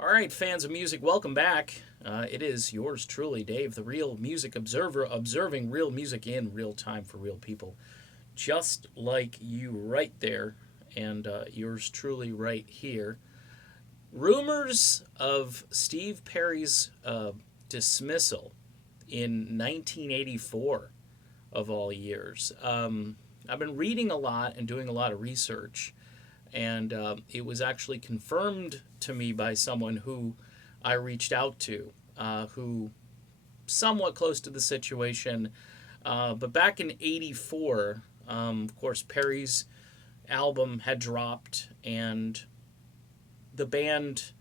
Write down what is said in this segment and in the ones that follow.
All right, fans of music, welcome back. It is yours truly, Dave, the real music observer, observing real music in real time for real people, just like you right there, and yours truly right here. Rumors of Steve Perry's dismissal in 1984, of all years. I've been reading a lot and doing a lot of research, and it was actually confirmed to me by someone who I reached out to, who somewhat close to the situation. But back in '84, of course, Perry's album had dropped, and the band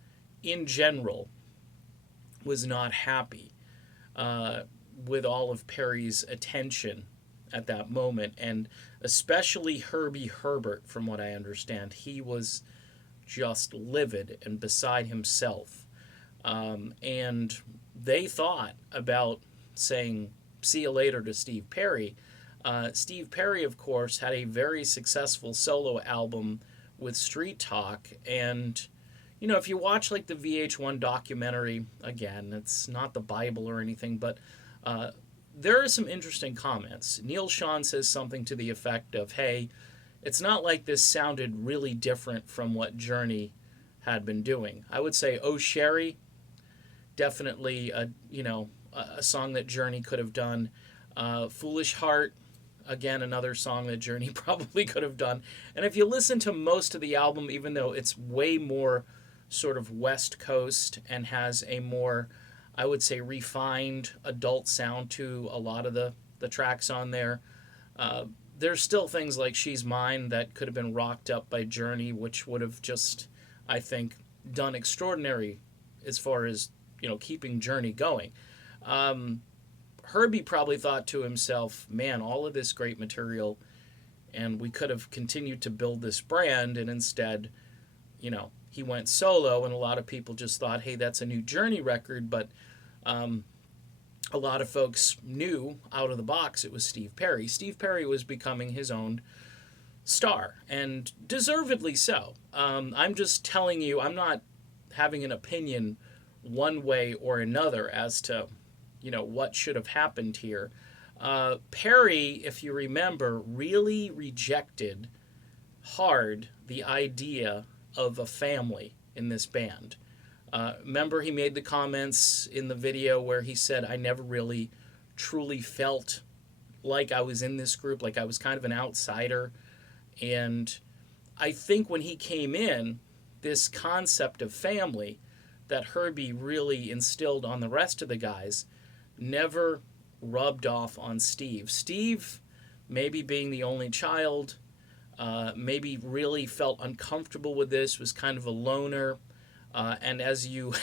in general was not happy uh, with all of Perry's attention at that moment, and especially Herbie Herbert, from what I understand. He was just livid and beside himself. And they thought about saying, see you later to Steve Perry. Steve Perry, of course, had a very successful solo album with Street Talk. And, you know, if you watch like the VH1 documentary, again, it's not the Bible or anything, but uh, there are some interesting comments. Neil Sean says something to the effect of, hey, it's not like this sounded really different from what Journey had been doing. I would say Oh Sherry, definitely a song that Journey could have done. Foolish Heart, again, another song that Journey probably could have done. And if you listen to most of the album, even though it's way more sort of West Coast and has a more, I would say, refined adult sound to a lot of the tracks on there, uh, there's still things like She's Mine that could have been rocked up by Journey, which would have just, I think, done extraordinary as far as, keeping Journey going. Um, Herbie probably thought to himself, man, all of this great material, and we could have continued to build this brand, and instead, he went solo, and a lot of people just thought, hey, that's a new Journey record, but um, a lot of folks knew out of the box it was Steve Perry. Steve Perry was becoming his own star, and deservedly so. I'm just telling you, I'm not having an opinion one way or another as to, what should have happened here. Perry, if you remember, really rejected hard the idea of a family in this band. Remember, he made the comments in the video where he said, I never really truly felt like I was in this group, like I was kind of an outsider. And I think when he came in, this concept of family that Herbie really instilled on the rest of the guys never rubbed off on Steve. Steve, maybe being the only child, maybe really felt uncomfortable with this, was kind of a loner. And as you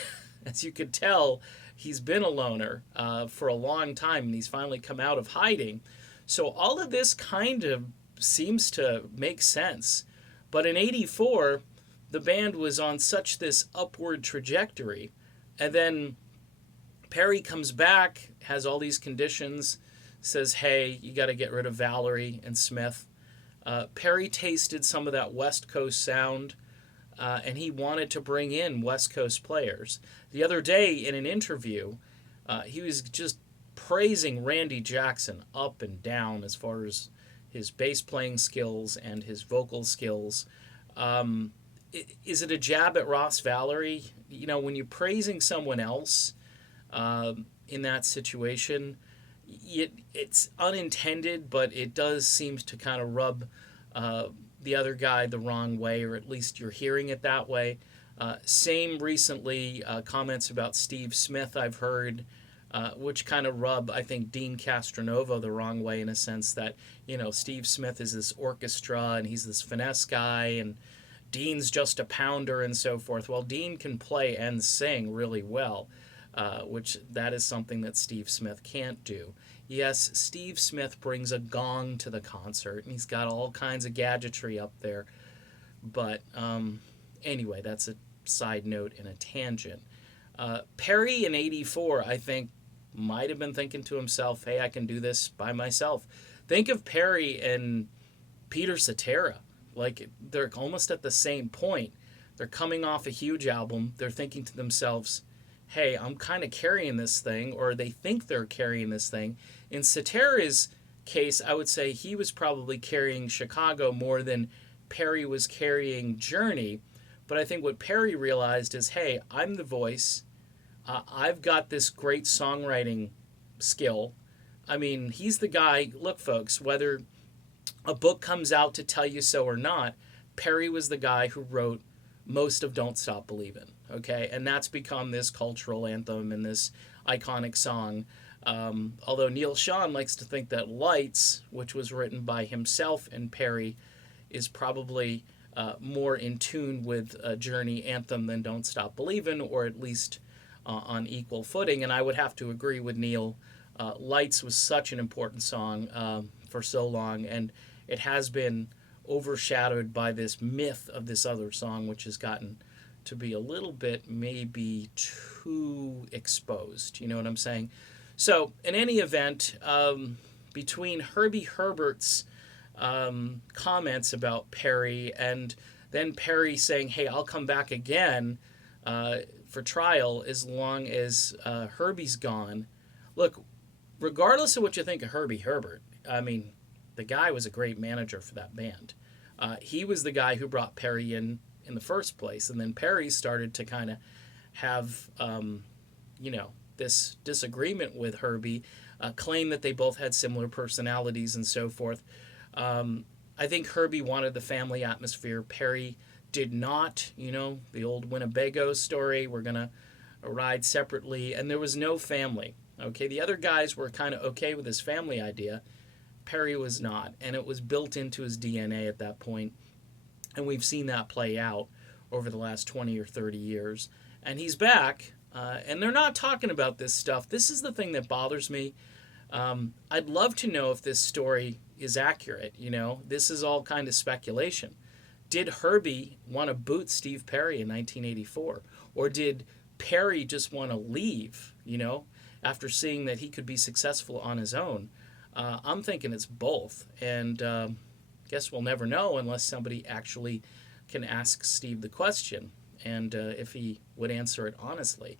as you could tell, he's been a loner for a long time, and he's finally come out of hiding. So all of this kind of seems to make sense. But in '84, the band was on such this upward trajectory, and then Perry comes back, has all these conditions, says, hey, you got to get rid of Valerie and Smith. Perry tasted some of that West Coast sound, and he wanted to bring in West Coast players. The other day in an interview, he was just praising Randy Jackson up and down as far as his bass playing skills and his vocal skills. Is it a jab at Ross Valerie? When you're praising someone else in that situation, it's unintended, but it does seem to kind of rub the other guy the wrong way, or at least you're hearing it that way. Same recently, comments about Steve Smith I've heard, which kind of rub, I think, Dean Castronova the wrong way, in a sense that, Steve Smith is this orchestra and he's this finesse guy, and Dean's just a pounder and so forth. Well, Dean can play and sing really well, which that is something that Steve Smith can't do. Yes, Steve Smith brings a gong to the concert, and he's got all kinds of gadgetry up there. But anyway, that's a side note and a tangent. Perry in '84, I think, might have been thinking to himself, hey, I can do this by myself. Think of Perry and Peter Cetera. Like, they're almost at the same point. They're coming off a huge album. They're thinking to themselves, hey, I'm kind of carrying this thing, or they think they're carrying this thing. In Cetera's case, I would say he was probably carrying Chicago more than Perry was carrying Journey. But I think what Perry realized is, hey, I'm the voice. I've got this great songwriting skill. I mean, he's the guy. Look, folks, whether a book comes out to tell you so or not, Perry was the guy who wrote most of Don't Stop Believin'. Okay, and that's become this cultural anthem and this iconic song. Although Neil Schon likes to think that Lights, which was written by himself and Perry, is probably more in tune with a Journey anthem than Don't Stop Believin', or at least on equal footing. And I would have to agree with Neil. Lights was such an important song for so long, and it has been overshadowed by this myth of this other song, which has gotten to be a little bit maybe too exposed. You know what I'm saying? So, in any event, between Herbie Herbert's comments about Perry and then Perry saying, hey, I'll come back again for trial as long as Herbie's gone. Look, regardless of what you think of Herbie Herbert, I mean, the guy was a great manager for that band. He was the guy who brought Perry in the first place, and then Perry started to kind of have, this disagreement with Herbie, claim that they both had similar personalities and so forth. I think Herbie wanted the family atmosphere. Perry did not, the old Winnebago story, we're going to ride separately, and there was no family. Okay, the other guys were kind of okay with his family idea. Perry was not, and it was built into his DNA at that point, and we've seen that play out over the last 20 or 30 years. And he's back, and they're not talking about this stuff. This is the thing that bothers me. I'd love to know if this story is accurate. This is all kind of speculation. Did Herbie want to boot Steve Perry in 1984? Or did Perry just want to leave, after seeing that he could be successful on his own? I'm thinking it's both, and guess we'll never know unless somebody actually can ask Steve the question, and if he would answer it honestly.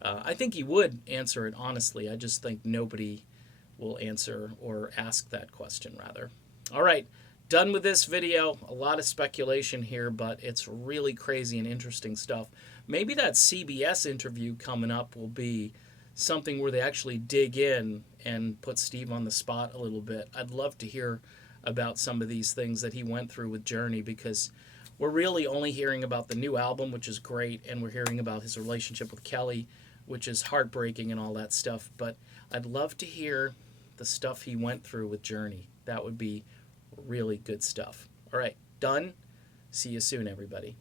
I think he would answer it honestly. I just think nobody will answer or ask that question, rather. All right, done with this video. A lot of speculation here, but it's really crazy and interesting stuff. Maybe that CBS interview coming up will be something where they actually dig in and put Steve on the spot a little bit. I'd love to hear about some of these things that he went through with Journey, because we're really only hearing about the new album, which is great, and we're hearing about his relationship with Kelly, which is heartbreaking and all that stuff. But I'd love to hear the stuff he went through with Journey. That would be really good stuff. All right, done. See you soon, everybody.